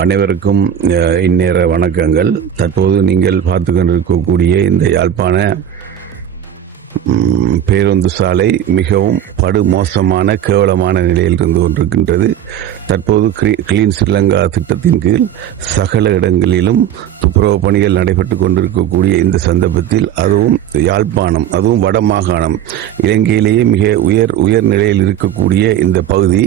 அனைவருக்கும் இந்நேர வணக்கங்கள். தற்போது நீங்கள் பார்த்து கொண்டிருக்கக்கூடிய இந்த யாழ்ப்பாண பேருந்து சாலை மிகவும் படுமோசமான கேவலமான நிலையில் இருந்து கொண்டிருக்கின்றது. தற்போது கிளீன் ஸ்ரீலங்கா திட்டத்தின் கீழ் சகல இடங்களிலும் துப்புரவு பணிகள் நடைபெற்றுக் கொண்டிருக்கக்கூடிய இந்த சந்தர்ப்பத்தில் அதுவும் யாழ்ப்பாணம், அதுவும் வடமாகாணம், இலங்கையிலேயே மிக உயர் நிலையில் இருக்கக்கூடிய இந்த பகுதி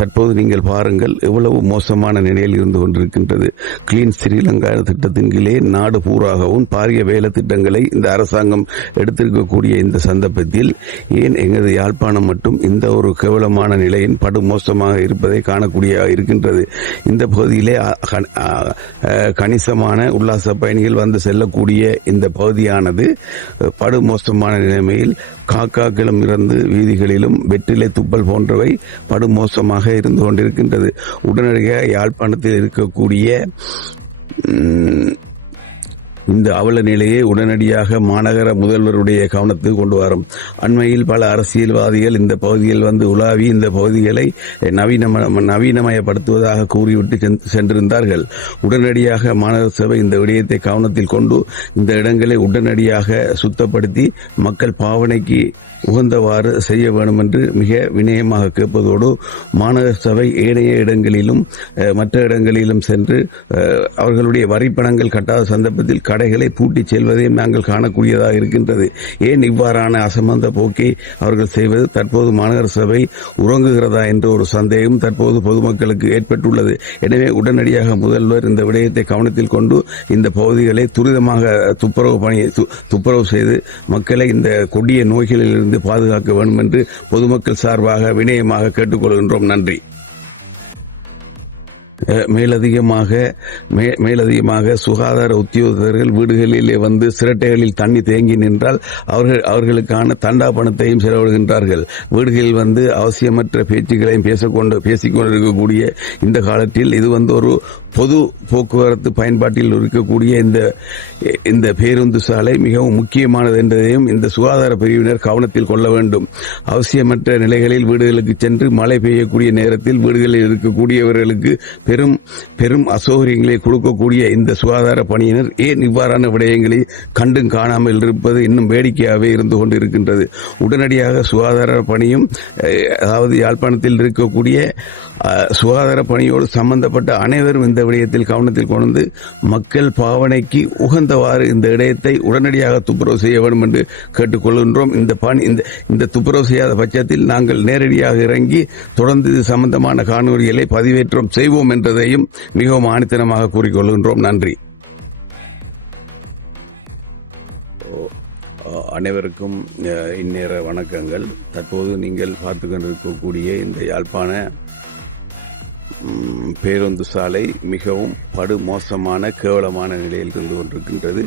தற்போது நீங்கள் பாருங்கள் எவ்வளவு மோசமான நிலையில் இருந்து கொண்டிருக்கின்றது. கிளீன் ஸ்ரீலங்கா திட்டத்தின் கீழே நாடு பூராகவும் பாரிய வேலை திட்டங்களை இந்த அரசாங்கம் எடுத்திருக்கக்கூடிய இந்த சந்தர்ப்பத்தில் ஏன் எங்களது யாழ்ப்பாணம் மட்டும் இந்த ஒரு கேவலமான நிலையின் படுமோசமாக இருப்பதை காணக்கூடிய இருக்கின்றது. இந்த பகுதியிலே கணிசமான உல்லாச பயணிகள் வந்து செல்லக்கூடிய இந்த பகுதியானது படுமோசமான நிலைமையில் காக்காக்களும் இறந்து வீதிகளிலும் வெற்றிலை துப்பல் போன்றவை படுமோசமாக இருந்து கொண்டிருக்கின்றது. உடனடியாக யாழ்ப்பாணத்தில் இருக்கக்கூடிய இந்த அவல நிலையை உடனடியாக மாநகர முதல்வருடைய கவனத்துக்கு கொண்டு வரும். அண்மையில் பல அரசியல்வாதிகள் இந்த பகுதியில் வந்து உலாவி இந்த பகுதிகளை நவீனமயப்படுத்துவதாக கூறிவிட்டு சென்றிருந்தார்கள். உடனடியாக மாநகர சபை இந்த விடயத்தை கவனத்தில் கொண்டு இந்த இடங்களை உடனடியாக சுத்தப்படுத்தி மக்கள் பாவனைக்கு உகந்தவாறு செய்ய வேண்டும் என்று மிக வினயமாக கேட்பதோடு மாநகர சபை ஏனைய இடங்களிலும் மற்ற இடங்களிலும் சென்று அவர்களுடைய வரிப்பணங்கள் கட்டாத சந்தர்ப்பத்தில் கடைகளை பூட்டி செல்வதையும் நாங்கள் காணக்கூடியதாக இருக்கின்றது. ஏன் இவ்வாறான அசம்பந்த போக்கை அவர்கள் செய்வது? தற்போது மாநகர சபை உறங்குகிறதா என்ற ஒரு சந்தேகம் தற்போது பொதுமக்களுக்கு ஏற்பட்டுள்ளது. எனவே உடனடியாக முதல்வர் இந்த விடயத்தை கவனத்தில் கொண்டு இந்த பகுதிகளை துரிதமாக துப்புரவு செய்து மக்களை இந்த கொடிய நோய்களில் பாதுகாக்க வேண்டும் என்று பொதுமக்கள் சார்பாக வினயமாக கேட்டுக்கொள்கின்றோம். நன்றி. மேலதிகமாக சுகாதார உத்தியோகத்தர்கள் வீடுகளிலே வந்து சிரட்டைகளில் தண்ணி தேங்கி நின்றால் அவர்களுக்கான தண்டா பணத்தையும் செலவிடுகின்றார்கள். வீடுகளில் வந்து அவசியமற்ற பேச்சுகளையும் பேசிக்கொண்டிருக்கக்கூடிய இந்த காலத்தில் இது வந்து ஒரு பொது போக்குவரத்து பயன்பாட்டில் இருக்கக்கூடிய இந்த பேருந்து சாலை மிகவும் முக்கியமானது என்பதையும் இந்த சுகாதார பிரிவினர் கவனத்தில் கொள்ள வேண்டும். அவசியமற்ற நிலைகளில் வீடுகளுக்கு சென்று மழை பெய்யக்கூடிய நேரத்தில் வீடுகளில் இருக்கக்கூடியவர்களுக்கு பெரும் அசௌகரியங்களை கொடுக்கக்கூடிய இந்த சுகாதார பணியினர் ஏன் இவ்வாறான விடயங்களை கண்டும் காணாமல் இருப்பது இன்னும் வேடிக்கையாகவே இருந்து கொண்டிருக்கின்றது. உடனடியாக சுகாதார பணியும், அதாவது யாழ்ப்பாணத்தில் இருக்கக்கூடிய சுகாதார பணியோடு சம்பந்தப்பட்ட அனைவரும் இந்த விடயத்தில் கவனத்தில் கொண்டு மக்கள் பாவனைக்கு உகந்தவாறு இந்த இடத்தை உடனடியாக துப்புரவு செய்ய வேண்டும் என்று கேட்டுக்கொள்கின்றோம். இந்த துப்புரவு செய்யாத பட்சத்தில் நாங்கள் நேரடியாக இறங்கி தொடர்ந்து இது சம்பந்தமான காணொலிகளை பதிவேற்றம் செய்வோம் என்றதையும் மிகவும் ஆணித்தனமாக கூறிக்கொள்கின்றோம். நன்றி. அனைவருக்கும் இந்நேர வணக்கங்கள். தற்போது நீங்கள் பார்த்து கொண்டிருக்கக்கூடிய இந்த யாழ்ப்பாண பேருந்து சாலை மிகவும் படுமோசமான கேவலமான நிலையில் இருந்து கொண்டிருக்கின்றது.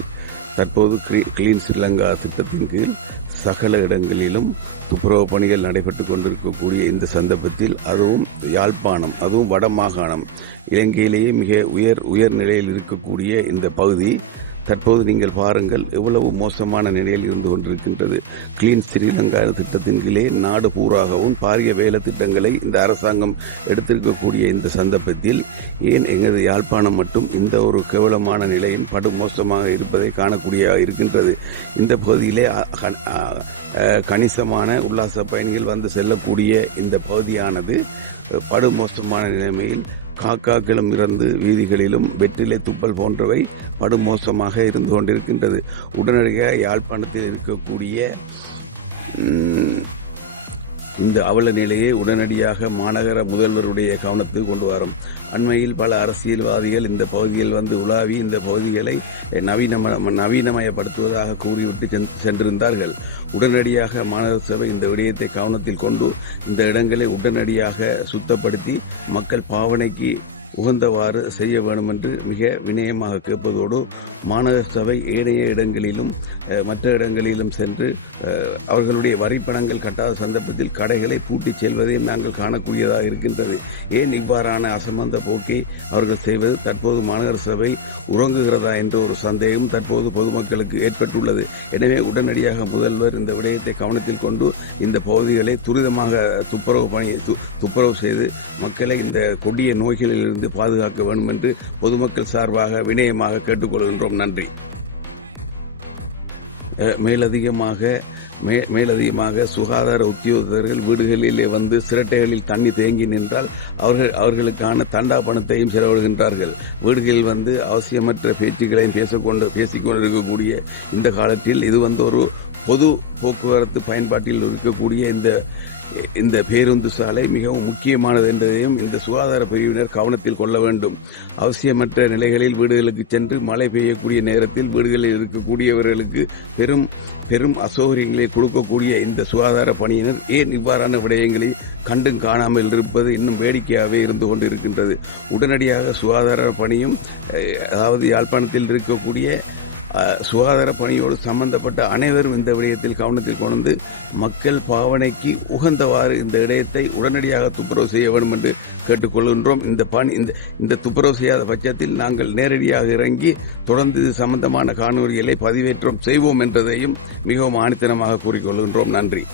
தற்போது கிளீன் ஸ்ரீலங்கா திட்டத்தின் கீழ் சகல இடங்களிலும் துப்புரவு பணிகள் நடைபெற்றுக் கொண்டிருக்கக்கூடிய இந்த சந்தர்ப்பத்தில் அதுவும் யாழ்ப்பாணம், அதுவும் வடமாகாணம், இலங்கையிலேயே மிக உயர் நிலையில் இருக்கக்கூடிய இந்த பகுதி தற்போது நீங்கள் பாருங்கள் எவ்வளவு மோசமான நிலையில் இருந்து கொண்டிருக்கின்றது. கிளீன் ஸ்ரீலங்கா திட்டத்தின் கீழே நாடு பூராகவும் பாரிய வேலை திட்டங்களை இந்த அரசாங்கம் எடுத்திருக்கக்கூடிய இந்த சந்தர்ப்பத்தில் ஏன் எங்களது யாழ்ப்பாணம் மட்டும் இந்த ஒரு கேவலமான நிலையின் படுமோசமாக இருப்பதை காணக்கூடிய இருக்கின்றது. இந்த பகுதியிலே கணிசமான உல்லாச பயணிகள் வந்து செல்லக்கூடிய இந்த பகுதியானது படுமோசமான நிலைமையில் காக்காக்களும் இறந்து வீதிகளிலும் வெற்றிலை துப்பல் போன்றவை படுமோசமாக இருந்து கொண்டிருக்கின்றது. உடனடியாக யாழ்ப்பாணத்தில் இருக்கக்கூடிய இந்த அவல நிலையை உடனடியாக மாநகர முதல்வருடைய கவனத்துக்கு கொண்டு வரும். அண்மையில் பல அரசியல்வாதிகள் இந்த பகுதியில் வந்து உலாவி இந்த பகுதிகளை நவீனமயப்படுத்துவதாக கூறிவிட்டு சென்றிருந்தார்கள். உடனடியாக மாநகர சபை இந்த விடயத்தை கவனத்தில் கொண்டு இந்த இடங்களை உடனடியாக சுத்தப்படுத்தி மக்கள் பாவனைக்கு உகந்தவாறு செய்ய வேண்டும் என்று மிக வினயமாக கேட்பதோடு மாநகர சபை ஏனைய இடங்களிலும் மற்ற இடங்களிலும் சென்று அவர்களுடைய வரிப்பணங்கள் கட்டாத சந்தர்ப்பத்தில் கடைகளை பூட்டி செல்வதையும் நாங்கள் காணக்கூடியதாக இருக்கின்றது. ஏன் இவ்வாறான அசம்பந்த போக்கை அவர்கள் செய்வது? தற்போது மாநகர சபை உறங்குகிறதா என்ற ஒரு சந்தேகம் தற்போது பொதுமக்களுக்கு ஏற்பட்டுள்ளது. எனவே உடனடியாக முதல்வர் இந்த விடயத்தை கவனத்தில் கொண்டு இந்த பகுதிகளை துரிதமாக துப்புரவு செய்து மக்களை இந்த கொடிய நோய்களில் இருந்து பாதுகாக்க வேண்டும் என்று பொதுமக்கள் சார்பாக வினயமாக கேட்டுக்கொள்கின்றோம். நன்றி. மேலதிகமாக சுகாதார உத்தியோகத்தர்கள் வீடுகளிலே வந்து சிரட்டைகளில் தண்ணி தேங்கி நின்றால் அவர்களுக்கான தண்டா பணத்தையும் செலவிடுகின்றார்கள். வீடுகளில் வந்து அவசியமற்ற பேச்சுக்களையும் பேசிக்கொண்டிருக்கக்கூடிய இந்த காலத்தில் இது வந்து ஒரு பொது போக்குவரத்து பயன்பாட்டில் இருக்கக்கூடிய இந்த பேருந்து சாலை மிகவும் முக்கியமானது என்பதையும் இந்த சுகாதார பிரிவினர் கவனத்தில் கொள்ள வேண்டும். அவசியமற்ற நிலைகளில் வீடுகளுக்கு சென்று மழை பெய்யக்கூடிய நேரத்தில் வீடுகளில் இருக்கக்கூடியவர்களுக்கு பெரும் அசௌகரியங்களை கொடுக்கக்கூடிய இந்த சுகாதார பணியினர் ஏன் இவ்வாறான விடயங்களை கண்டும் காணாமல் இருப்பது இன்னும் வேடிக்கையாகவே இருந்து கொண்டிருக்கின்றது. உடனடியாக சுகாதார பணியும் அதாவது யாழ்ப்பாணத்தில் இருக்கக்கூடிய சுகாதார பணியோடு சம்பந்தப்பட்ட அனைவரும் இந்த விடயத்தில் கவனத்தில் கொண்டு மக்கள் பாவனைக்கு உகந்தவாறு இந்த இடத்தை உடனடியாக துப்புரவு செய்ய வேண்டும் என்று கேட்டுக்கொள்கின்றோம். இந்த துப்புரவு செய்யாத பட்சத்தில் நாங்கள் நேரடியாக இறங்கி தொடர்ந்து இது சம்பந்தமான காணொலிகளை பதிவேற்றம் செய்வோம் என்பதையும் மிகவும் ஆணித்தனமாக கூறிக்கொள்கின்றோம். நன்றி.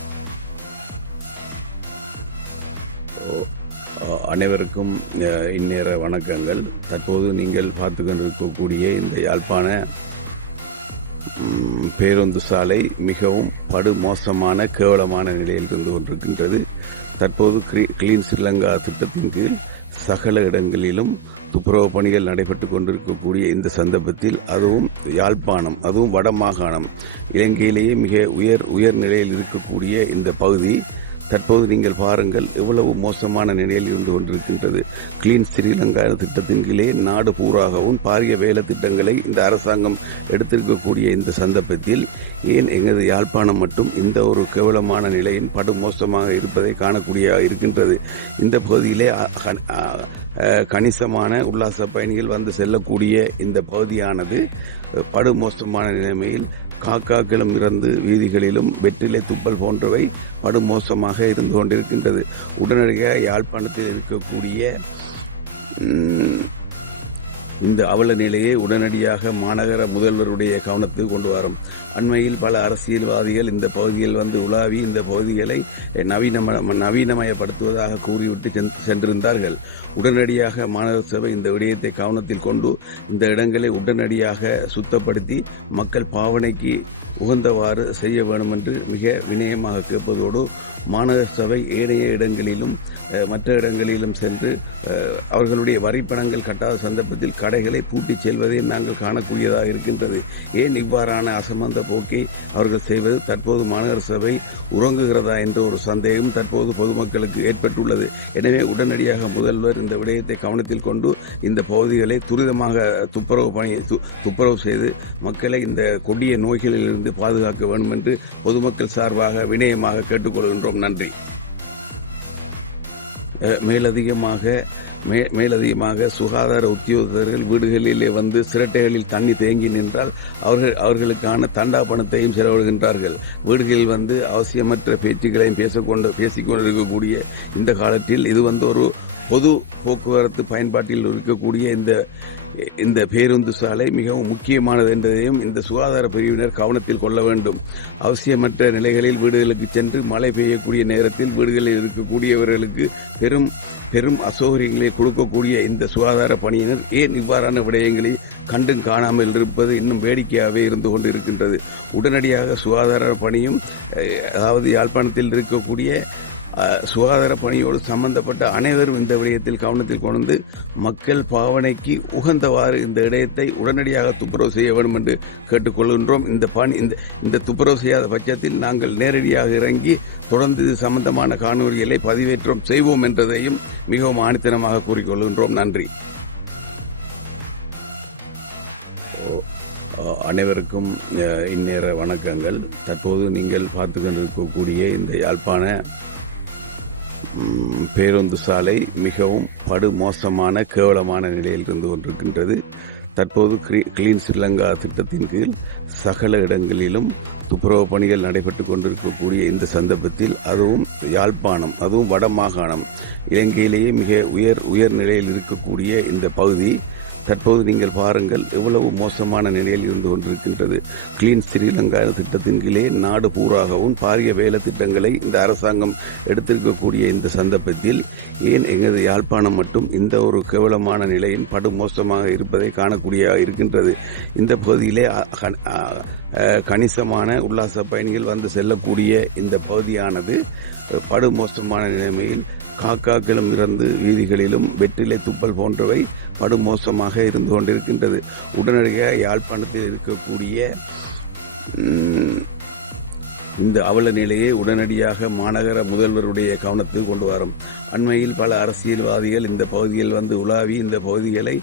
அனைவருக்கும் இந்நேர வணக்கங்கள். தற்போது நீங்கள் பார்த்து கொண்டிருக்கக்கூடிய இந்த யாழ்ப்பாண பேருந்து சாலை மிகவும் படுமோசமான கேவலமான நிலையில் இருந்து கொண்டிருக்கின்றது. தற்போது கிளீன் ஸ்ரீலங்கா திட்டத்தின் கீழ் சகல இடங்களிலும் துப்புரவு பணிகள் நடைபெற்றுக் கொண்டிருக்கக்கூடிய இந்த சந்தர்ப்பத்தில் அதுவும் யாழ்ப்பாணம், அதுவும் வடமாகாணம், இலங்கையிலேயே மிக உயர் நிலையில் இருக்கக்கூடிய இந்த பகுதி தற்போது நீங்கள் பாருங்கள் எவ்வளவு மோசமான நிலையில் இருந்து கொண்டிருக்கின்றது. கிளீன் ஸ்ரீலங்கா திட்டத்தின் கீழே நாடு பூராகவும் பாரிய வேலை திட்டங்களை இந்த அரசாங்கம் எடுத்திருக்கக்கூடிய இந்த சந்தர்ப்பத்தில் ஏன் எங்களது யாழ்ப்பாணம் மட்டும் இந்த ஒரு கேவலமான நிலையின் படுமோசமாக இருப்பதை காணக்கூடிய இருக்கின்றது. இந்த பகுதியிலே கணிசமான உல்லாச பயணிகள் வந்து செல்லக்கூடிய இந்த பகுதியானது படுமோசமான நிலைமையில் காக்காக்களும் இறந்து வீதிகளிலும் வெற்றிலை துப்பல் போன்றவை படுமோசமாக இருந்து கொண்டிருக்கின்றது. உடனடியாக யாழ்ப்பாணத்தில் இருக்கக்கூடிய இந்த அவல நிலையை உடனடியாக மாநகர முதல்வருடைய கவனத்துக்கு கொண்டு வரும். அண்மையில் பல அரசியல்வாதிகள் இந்த பகுதியில் வந்து உலாவி இந்த பகுதிகளை நவீனமயப்படுத்துவதாக கூறிவிட்டு சென்றிருந்தார்கள். உடனடியாக மாநகர சபை இந்த விடயத்தை கவனத்தில் கொண்டு இந்த இடங்களை உடனடியாக சுத்தப்படுத்தி மக்கள் பாவனைக்கு உகந்தவாறு செய்ய வேண்டும் என்று மிக வினயமாக கேட்பதோடு மாநகர சபை ஏனைய இடங்களிலும் மற்ற இடங்களிலும் சென்று அவர்களுடைய வரிப்பணங்கள் கட்டாத சந்தர்ப்பத்தில் கடைகளை பூட்டிச் செல்வதையும் நாங்கள் காணக்கூடியதாக இருக்கின்றது. ஏன் இவ்வாறான அசம்பந்த போக்கை அவர்கள் செய்வது? தற்போது மாநகர சபை உறங்குகிறதா என்ற ஒரு சந்தேகம் தற்போது பொதுமக்களுக்கு ஏற்பட்டுள்ளது. எனவே முதல்வர் இந்த விடயத்தை கவனத்தில் கொண்டு இந்த பகுதிகளை துரிதமாக துப்புரவு செய்து மக்களை இந்த கொடிய நோய்களிலிருந்து பாதுகாக்க வேண்டும் என்று பொதுமக்கள் சார்பாக வினயமாக கேட்டுக்கொள்கின்றோம். நன்றி. மேலதிகமாக சுகாதார உத்தியோகத்தர்கள் வீடுகளிலே வந்து சிரட்டைகளில் தண்ணி தேங்கி நின்றால் அவர்களுக்கான தண்டா பணத்தையும் செலவிடுகின்றார்கள். வீடுகளில் வந்து அவசியமற்ற பேச்சுக்களையும் பேசிக்கொண்டிருக்கக்கூடிய இந்த காலத்தில் இது வந்து ஒரு பொது போக்குவரத்து பயன்பாட்டில் இருக்கக்கூடிய இந்த பேருந்து சாலை மிகவும் முக்கியமானது என்பதையும் இந்த சுகாதார பிரிவினர் கவனத்தில் கொள்ள வேண்டும். அவசியமற்ற நிலைகளில் வீடுகளுக்கு சென்று மழை பெய்யக்கூடிய நேரத்தில் வீடுகளில் இருக்கக்கூடியவர்களுக்கு பெரும் அசௌகரியங்களை கொடுக்கக்கூடிய இந்த சுகாதார பணியினர் ஏன் இவ்வாறான விடயங்களை கண்டும் காணாமல் இருப்பது இன்னும் வேடிக்கையாகவே இருந்து கொண்டிருக்கின்றது. உடனடியாக சுகாதார பணியும் அதாவது யாழ்ப்பாணத்தில் இருக்கக்கூடிய சுகாதார பணியோடு சம்பந்தப்பட்ட அனைவரும் இந்த விடயத்தில் கவனத்தில் கொண்டு மக்கள் பாவனைக்கு உகந்தவாறு இந்த இடத்தை உடனடியாக துப்புரவு செய்ய வேண்டும் என்று கேட்டுக்கொள்கின்றோம். இந்த துப்புரவு செய்யாத பட்சத்தில் நாங்கள் நேரடியாக இறங்கி தொடர்ந்து இது சம்பந்தமான காணொலிகளை பதிவேற்றம் செய்வோம் என்பதையும் மிகவும் ஆணித்தனமாக கூறிக்கொள்கின்றோம். நன்றி. அனைவருக்கும் இந்நேர வணக்கங்கள். தற்போது நீங்கள் பார்த்து கொண்டிருக்கக்கூடிய இந்த யாழ்ப்பாண பேருந்து சாலை மிகவும் படுமோசமான கேவலமான நிலையில் இருந்து கொண்டிருக்கின்றது. தற்போது கிளீன் ஸ்ரீலங்கா திட்டத்தின் கீழ் சகல இடங்களிலும் துப்புரவு பணிகள் நடைபெற்றுக் கொண்டிருக்கக்கூடிய இந்த சந்தர்ப்பத்தில் அதுவும் யாழ்ப்பாணம், அதுவும் வடமாகாணம், இலங்கையிலேயே மிக உயர் நிலையில் இருக்கக்கூடிய இந்த பகுதி தற்போது நீங்கள் பாருங்கள் எவ்வளவு மோசமான நிலையில் இருந்து கொண்டிருக்கின்றது. கிளீன் ஸ்ரீலங்கா திட்டத்தின் கீழே நாடு பூராகவும் பாரிய வேலை திட்டங்களை இந்த அரசாங்கம் எடுத்திருக்கக்கூடிய இந்த சந்தர்ப்பத்தில் ஏன் எங்களது யாழ்ப்பாணம் மட்டும் இந்த ஒரு கேவலமான நிலையின் படுமோசமாக இருப்பதை காணக்கூடிய இருக்கின்றது. இந்த பகுதியிலே கணிசமான உல்லாச பயணிகள் வந்து செல்லக்கூடிய இந்த பகுதியானது படுமோசமான நிலைமையில் காக்காக்களும் இறந்து வீதிகளிலும் வெற்றிலை துப்பல் போன்றவை படுமோசமாக இருந்து கொண்டிருக்கின்றது. உடனடியாக யாழ்ப்பாணத்தில் இருக்கக்கூடிய இந்த அவல நிலையை உடனடியாக மாநகர முதல்வருடைய கவனத்தில் கொண்டு வரும். அண்மையில் பல அரசியல்வாதிகள் இந்த பகுதியில் வந்து உலாவி இந்த பகுதிகளை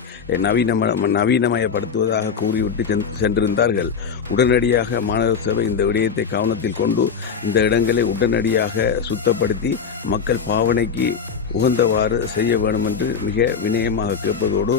நவீனமயப்படுத்துவதாக கூறிவிட்டு சென்றிருந்தார்கள். உடனடியாக மாநகர சபை இந்த விடயத்தை கவனத்தில் கொண்டு இந்த இடங்களை உடனடியாக சுத்தப்படுத்தி மக்கள் பாவனைக்கு உகந்தவாறு செய்ய வேண்டும் என்று மிக வினயமாக கேட்பதோடு